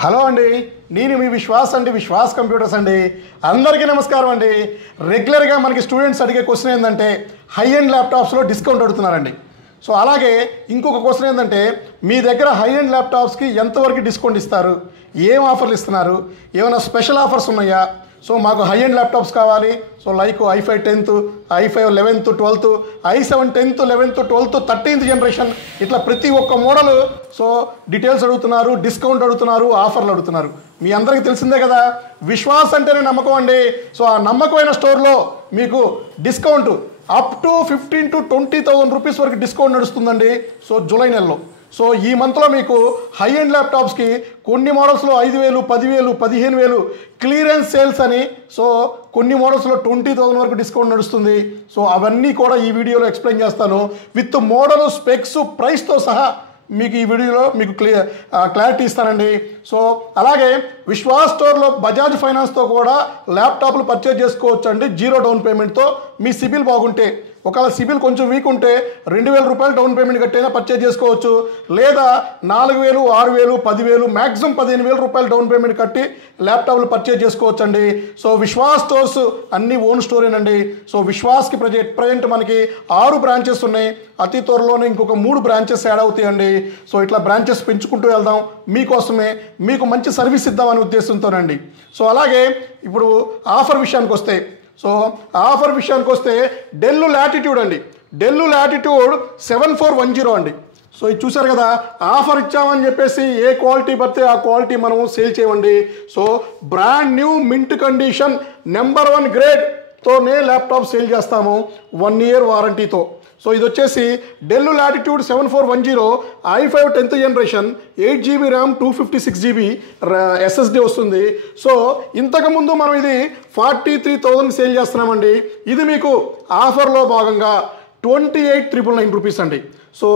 Hello అండి, నేను మీ విశ్వాస్ అండి, విశ్వాస్ కంప్యూటర్స్ అండి. అందరికీ నమస్కారం అండి. రెగ్యులర్గా మనకి స్టూడెంట్స్ అడిగే క్వశ్చన్ ఏంటంటే హై ఎండ్ ల్యాప్టాప్స్లో డిస్కౌంట్ అడుగుతున్నారండి. సో అలాగే ఇంకొక క్వశ్చన్ ఏంటంటే మీ దగ్గర హై ఎండ్ ల్యాప్టాప్స్కి ఎంతవరకు డిస్కౌంట్ ఇస్తారు, ఏం ఆఫర్లు ఇస్తున్నారు, ఏమైనా స్పెషల్ ఆఫర్స్ ఉన్నాయా? సో మాకు హై ఎండ్ ల్యాప్టాప్స్ కావాలి. So like i5 10th, i5 11th 12th, i7 10th 11th 12th 13th generation, ఇట్లా ప్రతి ఒక్క మోడల్ సో డీటెయిల్స్ అడుగుతున్నారు, డిస్కౌంట్ అడుగుతున్నారు, ఆఫర్లు అడుగుతున్నారు. మీ అందరికీ తెలిసిందే కదా, విశ్వాస్ అంటేనే నమ్మకం అండి. సో ఆ నమ్మకమైన స్టోర్లో మీకు discount up to 15,000 to 20,000 rupees వరకు డిస్కౌంట్ నడుస్తుందండి. సో జూలై నెలలో. సో ఈ మంత్లో మీకు హై ఎండ్ ల్యాప్టాప్స్కి కొన్ని మోడల్స్లో 5,000, 10,000, 15,000 క్లియరెన్స్ సేల్స్ అని, సో కొన్ని మోడల్స్లో 20,000 వరకు డిస్కౌంట్ నడుస్తుంది. సో అవన్నీ కూడా ఈ వీడియోలో ఎక్స్ప్లెయిన్ చేస్తాను విత్ మోడల్, స్పెక్స్, ప్రైస్తో సహా మీకు ఈ వీడియోలో మీకు క్లారిటీ ఇస్తానండి. సో అలాగే విశ్వాస్ స్టోర్లో బజాజ్ ఫైనాన్స్తో కూడా ల్యాప్టాప్లు పర్చేజ్ చేసుకోవచ్చు అండి, 0 డౌన్ పేమెంట్తో. మీ సిబిల్ బాగుంటే, ఒకవేళ సిబిల్ కొంచెం వీక్ ఉంటే 2,000 రూపాయలు డౌన్ పేమెంట్ కట్టైనా పర్చేజ్ చేసుకోవచ్చు. లేదా 4,000, 6,000, 10,000, మ్యాక్సిమం 15,000 రూపాయలు డౌన్ పేమెంట్ కట్టి ల్యాప్టాప్లు పర్చేజ్ చేసుకోవచ్చు అండి. సో విశ్వాస్ స్టోర్స్ అన్ని ఓన్ స్టోరేనండి. సో విశ్వాస్కి ప్రజెంట్ మనకి 6 బ్రాంచెస్ ఉన్నాయి. అతి త్వరలోనే ఇంకొక 3 బ్రాంచెస్ యాడ్ అవుతాయండి. సో ఇట్లా బ్రాంచెస్ పెంచుకుంటూ వెళ్దాం, మీకోసమే మీకు మంచి సర్వీస్ ఇద్దామనే ఉద్దేశంతోనండి. సో అలాగే ఇప్పుడు ఆఫర్ విషయానికి వస్తే డెల్ లాటిట్యూడ్ అండి, డెల్ లాటిట్యూడ్ 7410 అండి. సో ఇది చూసారు కదా, ఆఫర్ ఇచ్చామని చెప్పేసి ఏ క్వాలిటీ పడితే ఆ క్వాలిటీ మనం సేల్ చేయమండి. So brand new mint condition number 1 గ్రేడ్తోనే ల్యాప్టాప్ సేల్ చేస్తాము, 1 year వారంటీతో. సో ఇది వచ్చేసి Dell Latitude 7410 i5 10th generation, 8GB RAM, 256GB SSD వస్తుంది. సో ఇంతకుముందు మనం ఇది 43,000 సేల్ చేస్తున్నామండి. ఇది మీకు ఆఫర్లో భాగంగా 28,999 రూపీస్ అండి. సో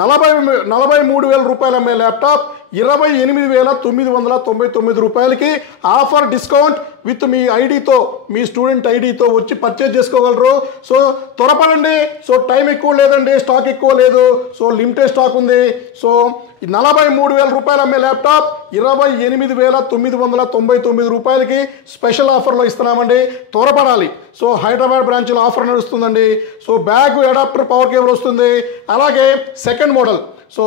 43,000 రూపాయలు అమ్మే ల్యాప్టాప్ 28,999 రూపాయలకి ఆఫర్ డిస్కౌంట్ విత్ మీ ఐడితో, మీ స్టూడెంట్ ఐడితో వచ్చి పర్చేజ్ చేసుకోగలరు. సో త్వరపడండి. సో టైం ఎక్కువ లేదండి, స్టాక్ ఎక్కువ లేదు. సో లిమిటెడ్ స్టాక్ ఉంది. సో 43,000 రూపాయలు అమ్మే ల్యాప్టాప్ 28,999 రూపాయలకి స్పెషల్ ఆఫర్లో ఇస్తున్నామండి. త్వరపడాలి. సో హైదరాబాద్ బ్రాంచ్లో ఆఫర్ నడుస్తుందండి. So bag, adapter, power cable వస్తుంది. అలాగే second model so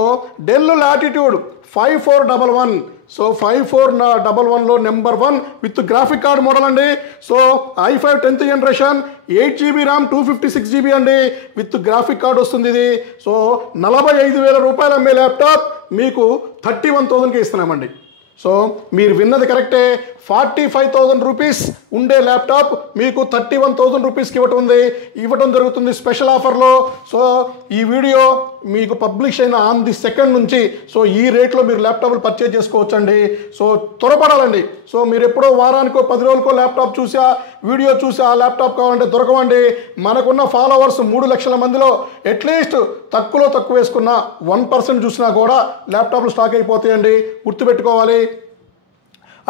Dell Latitude 5411. So 5411లో number 1 with graphic card model అండి. So i5 10th generation, 8GB RAM, 256GB అండి, విత్ గ్రాఫిక్ కార్డ్ వస్తుంది ఇది. సో 45,000 రూపాయలు అమ్మే ల్యాప్టాప్ మీకు 31,000కి ఇస్తున్నామండి. సో మీరు విన్నది కరెక్టే, 45,000 రూపీస్ ఉండే ల్యాప్టాప్ మీకు 31,000 రూపీస్కి ఇవ్వటం జరుగుతుంది స్పెషల్ ఆఫర్లో. సో ఈ వీడియో మీకు పబ్లిష్ అయిన ఆన్ ది 2nd నుంచి సో ఈ రేట్లో మీరు ల్యాప్టాప్లు పర్చేజ్ చేసుకోవచ్చండి. సో త్వరపడాలండి. సో మీరు ఎప్పుడో వారానికో 10 రోజులకో ల్యాప్టాప్ చూసా, వీడియో చూసి ఆ ల్యాప్టాప్ కావాలంటే దొరకవండి. మనకున్న ఫాలోవర్స్ 3 లక్షల మందిలో అట్లీస్ట్ తక్కువ వేసుకున్న 1% చూసినా కూడా ల్యాప్టాప్లు స్టాక్ అయిపోతాయండి, గుర్తుపెట్టుకోవాలి.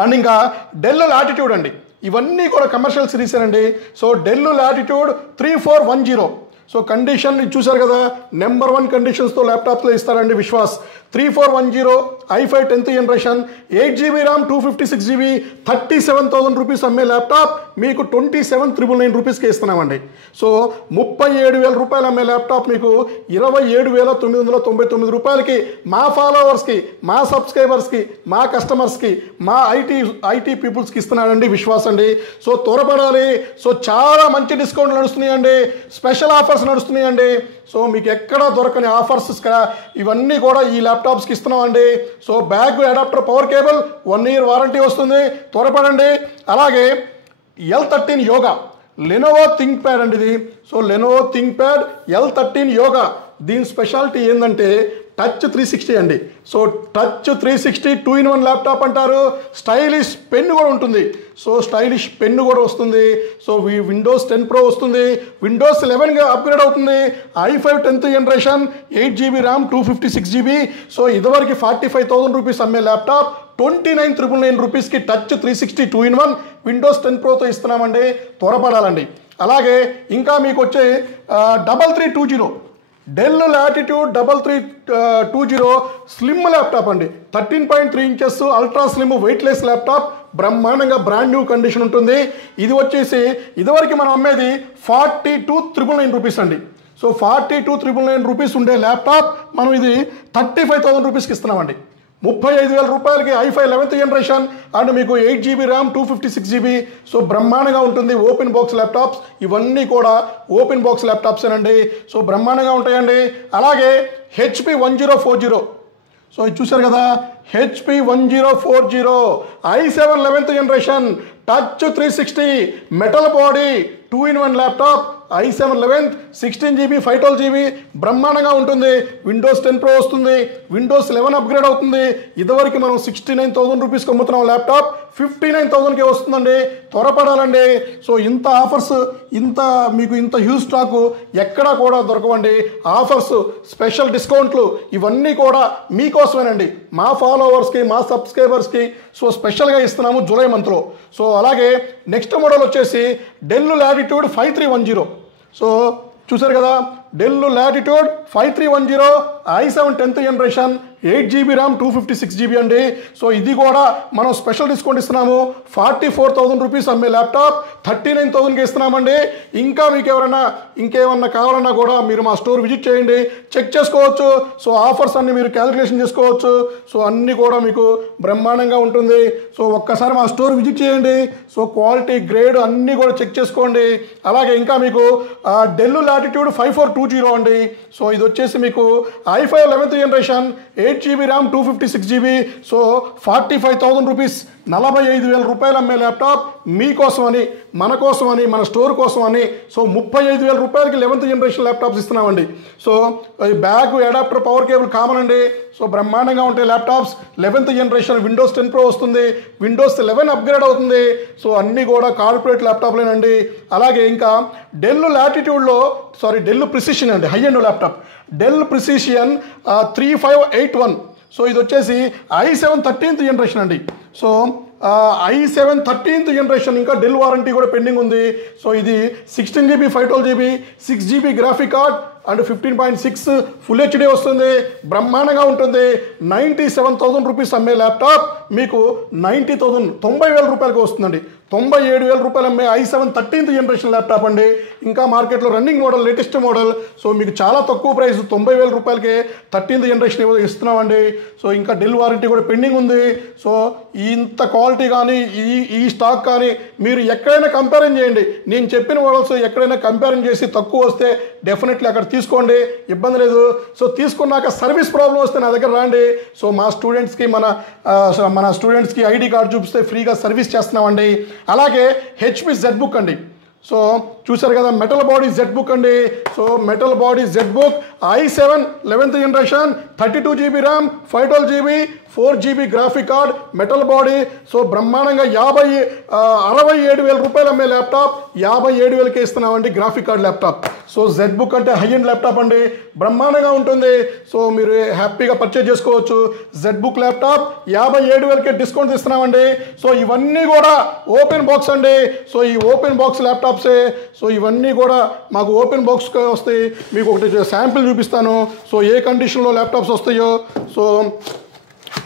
అండ్ ఇంకా డెల్ లాటిట్యూడ్ అండి, ఇవన్నీ కూడా కమర్షియల్ సిరీసేనండి. So Dell Latitude 3410. So condition చూసారు కదా, నెంబర్ 1 కండిషన్స్తో ల్యాప్టాప్లో ఇస్తారండి Vishwas. 3410 i5 10th generation, 8GB RAM, 256GB, 37,000 rupees అమ్మే ల్యాప్టాప్ మీకు 27,999 రూపీస్కి ఇస్తున్నామండి. సో 37,000 రూపాయలు అమ్మే ల్యాప్టాప్ మీకు 27,999 రూపాయలకి మా ఫాలోవర్స్కి, మా సబ్స్క్రైబర్స్కి, మా కస్టమర్స్కి, మా ఐటీ పీపుల్స్కి ఇస్తున్నాడండి విశ్వాస్ అండి. సో త్వరపడాలి. సో చాలా మంచి డిస్కౌంట్లు నడుస్తున్నాయండి, స్పెషల్ ఆఫర్స్ నడుస్తున్నాయండి. సో మీకు ఎక్కడ దొరకని ఆఫర్స్ ఇవన్నీ కూడా ఈ ల్యాప్టాప్స్కి ఇస్తున్నామండి. So bag, adapter, power cable, 1 year వారంటీ వస్తుంది, త్వరపడండి. అలాగే L13 yoga Lenovo think pad అండి ఇది. So Lenovo think pad L13 yoga, దీని స్పెషాలిటీ ఏంటంటే టచ్ 360 అండి. సో టచ్ 360 2-in-1 ల్యాప్టాప్ అంటారు. స్టైలిష్ పెన్ను కూడా ఉంటుంది. సో స్టైలిష్ పెన్ను కూడా వస్తుంది. సో విండోస్ 10 Pro వస్తుంది, విండోస్ 11గా అప్గ్రేడ్ అవుతుంది. i5 10th generation, 8GB RAM, 256GB. So ఇదివరకు 45,000 రూపీస్ అమ్మే ల్యాప్టాప్ 29,999 రూపీస్కి టచ్ 360 2-in-1 విండోస్ 10 Proతో ఇస్తున్నామండి. త్వరపడాలండి. అలాగే ఇంకా మీకు వచ్చే 3320 డెల్ లాటిట్యూడ్ 3320 స్లిమ్ ల్యాప్టాప్ అండి. 13.3 inches ultra slim weightless laptop, బ్రహ్మాండంగా బ్రాండ్ న్యూ కండిషన్ ఉంటుంది. ఇది వచ్చేసి ఇదివరకు మనం అమ్మేది 42,999 రూపీస్ అండి. సో 42,999 రూపీస్ ఉండే ల్యాప్టాప్ మనం ఇది 35,000 రూపీస్కి ఇస్తున్నామండి. 35,000 రూపాయలకి i5 11th జనరేషన్ అండ్ మీకు 8GB ర్యామ్ 256GB. సో బ్రహ్మాండంగా ఉంటుంది. ఓపెన్ బాక్స్ ల్యాప్టాప్స్ ఇవన్నీ కూడా ఓపెన్ బాక్స్ ల్యాప్టాప్సేనండి. సో బ్రహ్మాండంగా ఉంటాయండి. అలాగే HP 1040, సో ఇది చూశారు కదా, HP 1040 i7 11th generation touch 360 metal body 2-in-1 laptop, i7 11th 16GB 512GB బ్రహ్మాండంగా ఉంటుంది. విండోస్ 10 Pro వస్తుంది, విండోస్ 11 అప్గ్రేడ్ అవుతుంది. ఇదివరకు మనం 69,000 రూపీస్కి అమ్ముతున్నాం ల్యాప్టాప్, 59,000కే వస్తుందండి. త్వరపడాలండి. సో ఇంత ఆఫర్స్, మీకు ఇంత హ్యూజ్ స్టాకు ఎక్కడా కూడా దొరకవండి. ఆఫర్స్, స్పెషల్ డిస్కౌంట్లు ఇవన్నీ కూడా మీకోసమేనండి, మా ఫాలోవర్స్కి, మా సబ్స్క్రైబర్స్కి. సో స్పెషల్గా ఇస్తున్నాము జూలై మంత్లో. సో అలాగే నెక్స్ట్ మోడల్ వచ్చేసి డెల్ లాటిట్యూడ్ 5310. సో చూసారు కదా, del latitude 5310 i7 10th generation 8GB RAM 256GB అండి. సో ఇది కూడా మనం స్పెషల్ డిస్కౌంట్ ఇస్తున్నాము. 44,000 రూపీస్ అమ్మే ల్యాప్టాప్ 39,000కి ఇస్తున్నామండి. ఇంకా మీకు ఇంకేమన్నా కావాలన్నా కూడా మీరు మా స్టోర్ విజిట్ చేయండి, చెక్ చేసుకోవచ్చు. సో ఆఫర్స్ అన్ని మీరు క్యాలిక్యులేషన్ చేసుకోవచ్చు. సో అన్నీ కూడా మీకు బ్రహ్మాండంగా ఉంటుంది. సో ఒక్కసారి మా స్టోర్ విజిట్ చేయండి. సో క్వాలిటీ, గ్రేడ్ అన్నీ కూడా చెక్ చేసుకోండి. అలాగే ఇంకా మీకు డెల్ లాటిట్యూడ్ 5420 అండి. సో ఇది వచ్చేసి మీకు i5 11th generation 8GB RAM 256GB. So 45,000 rupees, 45,000 రూపాయలు అమ్మే ల్యాప్టాప్ మీకోసమని, మన కోసమని, మన స్టోర్ కోసమని. సో 35,000 రూపాయలకి 11th జనరేషన్ ల్యాప్టాప్స్ ఇస్తున్నామండి. So bag, adapter, power cable common అండి. సో బ్రహ్మాండంగా ఉంటాయి laptops. 11th generation Windows 10 Pro వస్తుంది, విండోస్ 11 అప్గ్రేడ్ అవుతుంది. సో అన్నీ కూడా కార్పొరేట్ ల్యాప్టాప్లేనండి. అలాగే ఇంకా డెల్ లాటిట్యూడ్లో, డెల్ ప్రిసిషన్ అండి, high end laptop Dell Precision 3581. So ఇది వచ్చేసి i7 13th జనరేషన్ అండి. సో i7 13th జనరేషన్, ఇంకా డెల్ వారంటీ కూడా పెండింగ్ ఉంది. సో ఇది 16GB 512GB 6GB graphic card and 15.6 full HD వస్తుంది. బ్రహ్మాండంగా ఉంటుంది. 97,000 రూపీస్ అమ్మే ల్యాప్టాప్ మీకు 90,000 రూపాయలకి వస్తుందండి. 97,000 రూపాయలు అమ్మే i7 13th జనరేషన్ ల్యాప్టాప్ అండి. ఇంకా మార్కెట్లో running model, latest model. So మీకు చాలా తక్కువ ప్రైస్, 90,000 రూపాయలకే 13th జనరేషన్ ఇస్తున్నామండి. సో ఇంకా డెల్ వారంటీ కూడా పెండింగ్ ఉంది. సో ఇంత క్వాలిటీ కానీ, ఈ స్టాక్ కానీ మీరు ఎక్కడైనా కంపారిజన్ చేయండి. నేను చెప్పిన మోడల్స్ ఎక్కడైనా కంపారిజన్ చేసి తక్కువ వస్తే డెఫినెట్లీ అక్కడ తీసుకోండి, ఇబ్బంది లేదు. సో తీసుకున్నాక సర్వీస్ ప్రాబ్లం వస్తే నా దగ్గర రండి. సో మా స్టూడెంట్స్కి, మన స్టూడెంట్స్కి ఐడి కార్డు చూపిస్తే ఫ్రీగా సర్వీస్ చేస్తున్నామండి. అలాగే HP ZBook అండి. సో చూసారు కదా, మెటల్ బాడీ ZBook అండి. So metal body ZBook i7 11th generation 32GB RAM 512GB 4GB graphic card, metal body. So బ్రహ్మాండంగా 67,000 రూపాయలు అమ్మే ల్యాప్టాప్ 57,000కే ఇస్తున్నామండి graphic card laptop. So ZBook అంటే హై ఎండ్ ల్యాప్టాప్ అండి, బ్రహ్మాండంగా ఉంటుంది. సో మీరు హ్యాపీగా పర్చేజ్ చేసుకోవచ్చు. ZBook ల్యాప్టాప్ 57,000కే డిస్కౌంట్ ఇస్తున్నామండి. సో ఇవన్నీ కూడా ఓపెన్ బాక్స్ అండి. సో ఈ ఓపెన్ బాక్స్ ల్యాప్టాప్సే. సో ఇవన్నీ కూడా మాకు ఓపెన్ బాక్స్ వస్తాయి. మీకు ఒకటి శాంపిల్ చూపిస్తాను. సో ఏ కండిషన్లో ల్యాప్టాప్స్ వస్తాయో. సో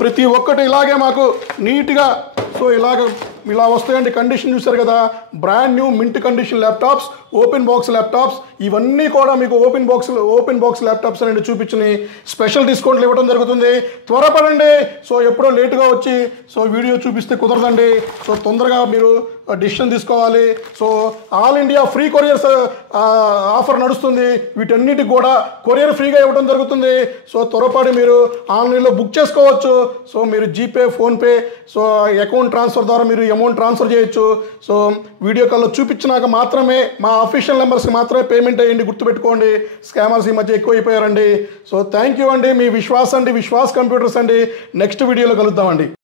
ప్రతి ఒక్కటి ఇలాగే మాకు నీట్గా, సో ఇలా వస్తాయండి. కండిషన్ చూసారు కదా, brand new mint condition laptops, open box laptops ఇవన్నీ కూడా మీకు ఓపెన్ బాక్స్ ల్యాప్టాప్స్ అనేది చూపించి స్పెషల్ డిస్కౌంట్లు ఇవ్వడం జరుగుతుంది. త్వరపడండి. సో ఎప్పుడో లేటుగా వచ్చి వీడియో చూపిస్తే కుదరదండి. సో తొందరగా మీరు డిసిషన్ తీసుకోవాలి. So all India free couriers offer నడుస్తుంది. వీటన్నిటికి కూడా కొరియర్ ఫ్రీగా ఇవ్వడం జరుగుతుంది. సో త్వరపడి మీరు ఆన్లైన్లో బుక్ చేసుకోవచ్చు. సో మీరు GPay, PhonePe, so account transfer ద్వారా మీరు అమౌంట్ ట్రాన్స్ఫర్ చేయొచ్చు. సో వీడియో కాల్లో చూపించినాక మాత్రమే, మా అఫీషియల్ నెంబర్స్కి మాత్రమే పేమెంట్ అయ్యండి. గుర్తుపెట్టుకోండి, స్కామర్స్ ఈ మధ్య ఎక్కువ అయిపోయారండి. సో థ్యాంక్ యూ అండి. మీ విశ్వాస్ కంప్యూటర్స్ అండి. నెక్స్ట్ వీడియోలో కలుద్దామండి.